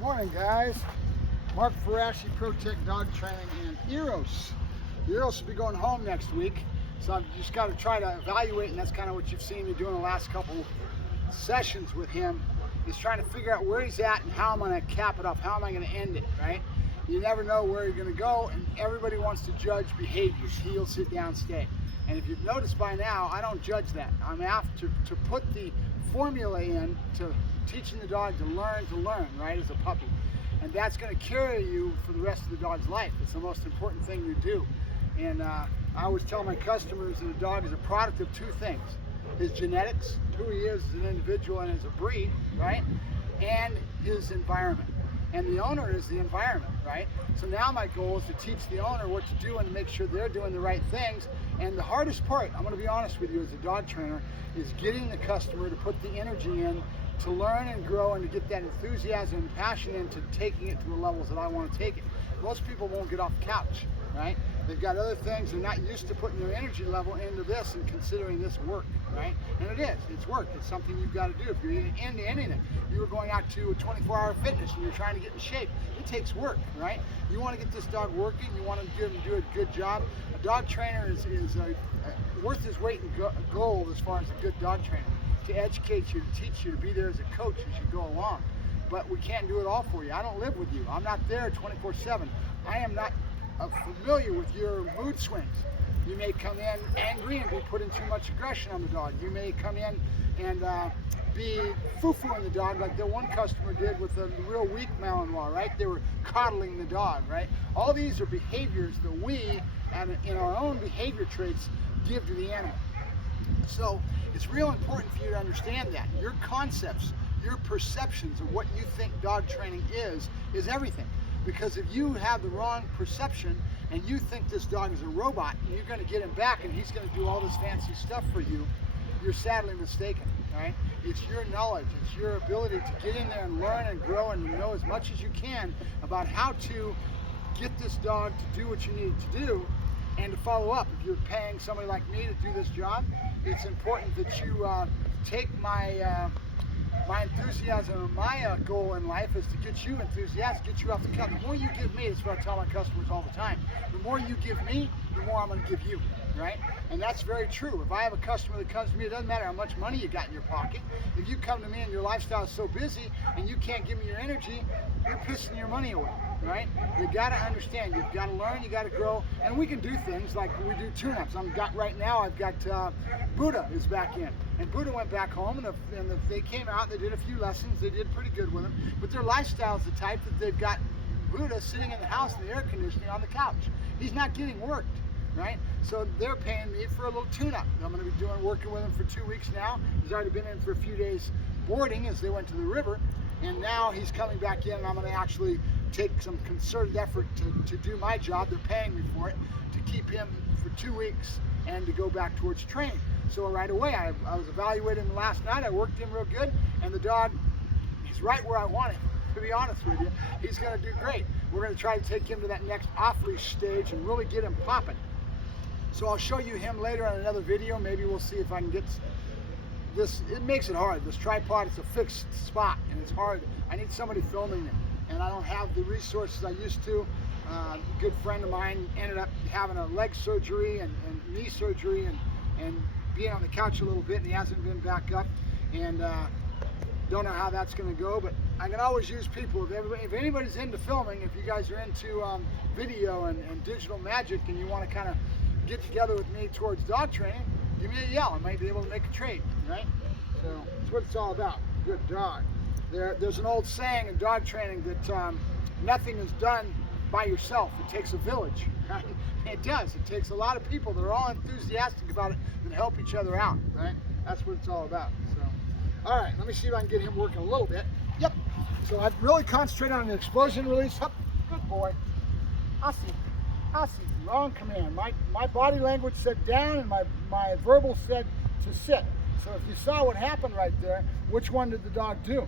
Morning, guys. Mark Ferrasci, Pro Tech Dog Training, and Eros. Eros will be going home next week, so I've just got to try to evaluate, and that's kind of what you've seen me doing the last couple sessions with him, is trying to figure out where he's at and how I'm going to cap it off, how am I going to end it, right? You never know where you're going to go, and everybody wants to judge behaviors, heel, sit down, stay. And if you've noticed by now, I don't judge that. I'm after to put the formula in to teaching the dog to learn, right, as a puppy. And that's going to carry you for the rest of the dog's life. It's the most important thing you do. And I always tell my customers that a dog is a product of two things: his genetics, who he is as an individual and as a breed, right, and his environment. And the owner is the environment, right? So now my goal is to teach the owner what to do and to make sure they're doing the right things. And the hardest part, I'm going to be honest with you as a dog trainer, is getting the customer to put the energy in to learn and grow and to get that enthusiasm and passion into taking it to the levels that I want to take it. Most people won't get off the couch, right? They've got other things. They're not used to putting their energy level into this and considering this work, right? And it is. It's work. It's something you've got to do. If you're into anything, you were going out to a 24-hour fitness and you're trying to get in shape, it takes work, right? You want to get this dog working. You want to get him to do a good job. A dog trainer is worth his weight in gold as far as a good dog trainer, to educate you, to teach you, to be there as a coach as you go along. But we can't do it all for you. I don't live with you. I'm not there 24/7. I am not familiar with your mood swings. You may come in angry and be putting too much aggression on the dog. You may come in and be foo-fooing the dog like the one customer did with a real weak Malinois, right? They were coddling the dog, right? All these are behaviors that we, in our own behavior traits, give to the animal. So it's real important for you to understand that. Your concepts, your perceptions of what you think dog training is everything. Because if you have the wrong perception and you think this dog is a robot and you're going to get him back and he's going to do all this fancy stuff for you, you're sadly mistaken, right? It's your knowledge, it's your ability to get in there and learn and grow and know as much as you can about how to get this dog to do what you need to do and to follow up. If you're paying somebody like me to do this job, it's important that you take my enthusiasm and my goal in life is to get you enthusiastic, get you off the couch. The more you give me, that's what I tell my customers all the time. The more you give me, the more I'm going to give you, right? And that's very true. If I have a customer that comes to me, it doesn't matter how much money you got in your pocket. If you come to me and your lifestyle is so busy and you can't give me your energy, you're pissing your money away, right? You got to understand. You've got to learn. You got to grow. And we can do things like we do tune-ups. Right now I've got Buddha is back in. And Buddha went back home, and they came out, they did a few lessons, they did pretty good with him, but their lifestyle is the type that they've got Buddha sitting in the house in the air conditioning on the couch. He's not getting worked, right? So they're paying me for a little tune-up. I'm going to be working with him for 2 weeks now. He's already been in for a few days boarding as they went to the river, and now he's coming back in, and I'm going to actually take some concerted effort to do my job. They're paying me for it, to keep him for 2 weeks and to go back towards training. So right away, I was evaluating him last night. I worked him real good, and the dog, he's right where I want him, to be honest with you. He's going to do great. We're going to try to take him to that next off-leash stage and really get him popping. So I'll show you him later on another video. Maybe we'll see if I can get this. It makes it hard. This tripod is a fixed spot, and it's hard. I need somebody filming it, and I don't have the resources I used to. A good friend of mine ended up having a leg surgery and knee surgery and being on the couch a little bit, and he hasn't been back up, and don't know how that's going to go, but I can always use people. If anybody's into filming, if you guys are into video and digital magic and you want to kind of get together with me towards dog training, give me a yell. I might be able to make a trade, right? So that's what it's all about. Good dog. There's an old saying in dog training that nothing is done by yourself. It takes a village. Right? It does. It takes a lot of people that are all enthusiastic about it and help each other out, right? That's what it's all about. So, all right, let me see if I can get him working a little bit. Yep. So I've really concentrated on the explosion release. Up. Good boy. I see. Wrong command. My body language said down, and my verbal said to sit. So if you saw what happened right there, which one did the dog do?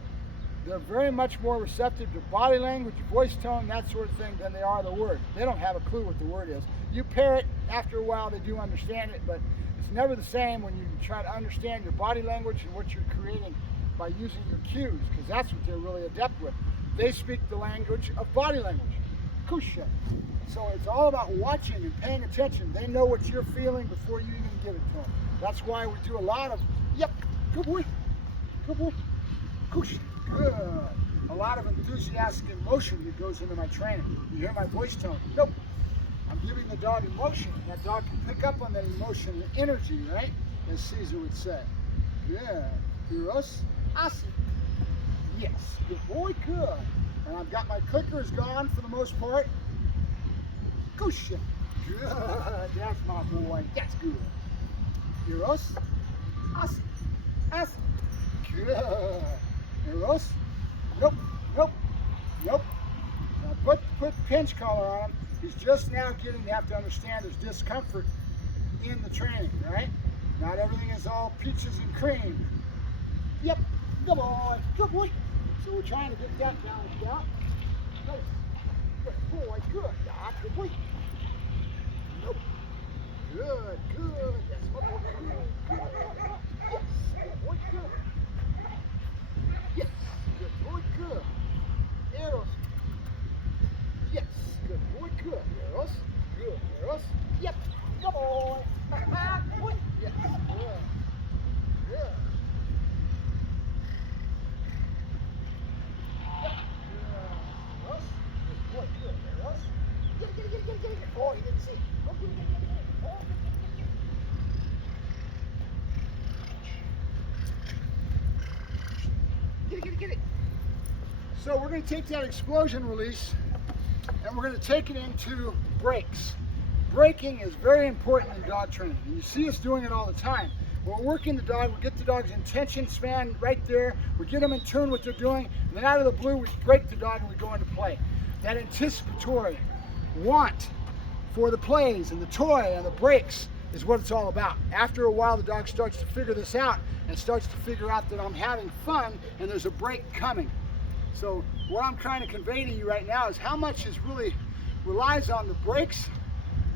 They're very much more receptive to body language, voice tone, that sort of thing than they are the word. They don't have a clue what the word is. You pair it, after a while they do understand it, but it's never the same when you try to understand your body language and what you're creating by using your cues, because that's what they're really adept with. They speak the language of body language. Kusha. So it's all about watching and paying attention. They know what you're feeling before you even give it to them. That's why we do a lot of, yep, good boy, Kusha, good. A lot of enthusiastic emotion that goes into my training. You hear my voice tone? Nope. I'm giving the dog emotion. That dog can pick up on that emotion and energy, right? As Caesar would say. Yeah. Eros, Asi. Yes. Good boy, good. And I've got my clickers gone for the most part. Kusha. Good. That's my boy. That's good. Eros, Asi. Asi. Good. Eros. Nope. Nope. Nope. Now put pinch collar on him. He's just now getting to have to understand there's discomfort in the training, right? Not everything is all peaches and cream. Yep, good boy, good boy. So we're trying to get that balanced out. Good boy, good. Ah, good boy. Nope. Good, good. Yes, good boy, good. Yes, good boy, good. Yes, good boy, good. Eros. Yes, good boy, good. Eros, good. Eros. Yep, good boy. Good boy. Yes, good. Good. Oh, he didn't see. Oh, get it. Oh, get it. So we're going to take that explosion release and we're going to take it into breaks. Breaking is very important in dog training, and you see us doing it all the time. When we're working the dog, we get the dog's attention span right there, we get them in tune with what they're doing, and then out of the blue we break the dog and we go into play. That anticipatory want for the plays and the toy and the breaks is what it's all about. After a while the dog starts to figure this out and starts to figure out that I'm having fun and there's a break coming. So what I'm trying to convey to you right now is how much is really relies on the breaks.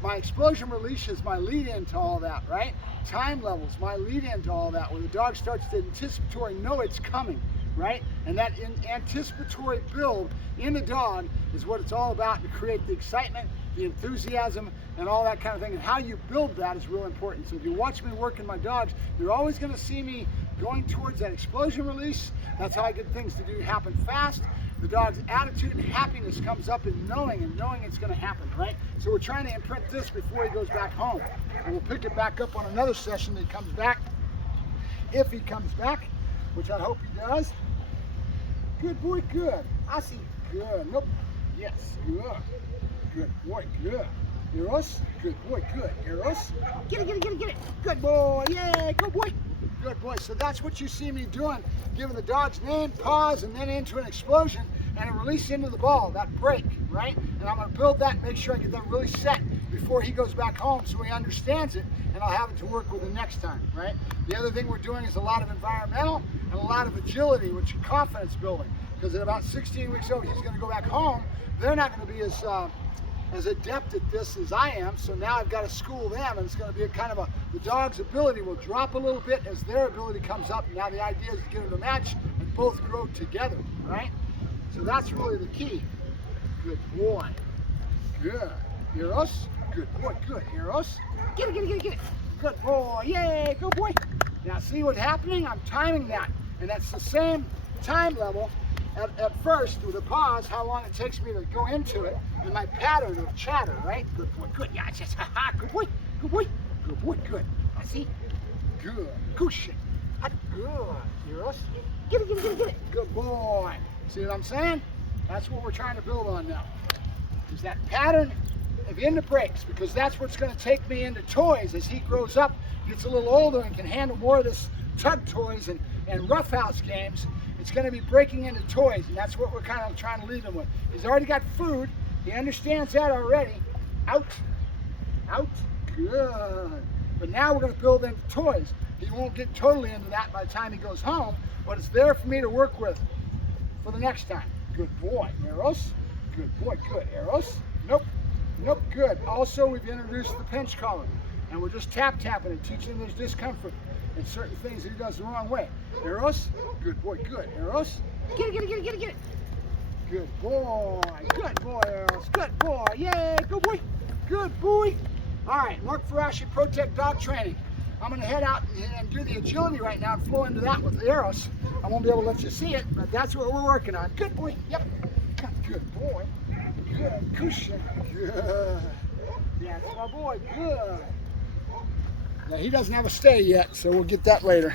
My explosion release is my lead in to all that, right? Time levels, my lead in to all that, where the dog starts to anticipatory know it's coming, right? And that anticipatory build in the dog is what it's all about to create the excitement, the enthusiasm, and all that kind of thing. And how you build that is real important. So if you watch me working my dogs, you're always going to see me going towards that explosion release. That's how I get things to do happen fast. The dog's attitude and happiness comes up in knowing it's going to happen, right? So we're trying to imprint this before he goes back home. And we'll pick it back up on another session that he comes back. If he comes back, which I hope he does. Good boy, good. I see. Good. Nope. Yes. Good. Good boy, good. Eros. Good boy, good. Eros. Get it. Good boy. Yay, good boy. Good boy. So that's what you see me doing, giving the dog's name, pause, and then into an explosion and a release into the ball, that break, right? And I'm going to build that, make sure I get that really set before he goes back home so he understands it, and I'll have it to work with the next time, right? The other thing we're doing is a lot of environmental and a lot of agility, which is confidence building, because at about 16 weeks old, he's going to go back home. They're not going to be as adept at this as I am, so now I've got to school them, and it's going to be a kind of the dog's ability will drop a little bit as their ability comes up. Now the idea is to get them to match and both grow together, right? So that's really the key. Good boy. Good. Eros. Good boy. Good. Eros. Get it. Good boy. Yay. Good boy. Now see what's happening? I'm timing that, and that's the same time level at first with a pause, how long it takes me to go into it, and my pattern of chatter, right? Good boy, good, yeah, just, ha, good boy, good boy, good boy, good. I see. Good, cushion. Good. Eros. Get it. Good boy. See what I'm saying? That's what we're trying to build on now. Is that pattern of into breaks, because that's what's going to take me into toys as he grows up, gets a little older, and can handle more of this tug toys and roughhouse games. It's going to be breaking into toys, and that's what we're kind of trying to lead him with. He's already got food. He understands that already. Out. Good. But now we're going to build into toys. He won't get totally into that by the time he goes home, but it's there for me to work with for the next time. Good boy, Eros. Good boy, good. Eros. Nope, good. Also, we've introduced the pinch collar, and we're just tapping and teaching him there's discomfort and certain things that he does the wrong way. Eros, good boy, good. Eros, get it. Good boy. Good boy, Eros. Good boy. Yay, good boy. Good boy. All right, Mark Ferrasci Protect Dog Training. I'm going to head out and do the agility right now and flow into that with Eros. I won't be able to let you see it, but that's what we're working on. Good boy. Yep. Good boy. Good cushion. Good. Yeah, that's my boy. Good. Now, he doesn't have a stay yet, so we'll get that later.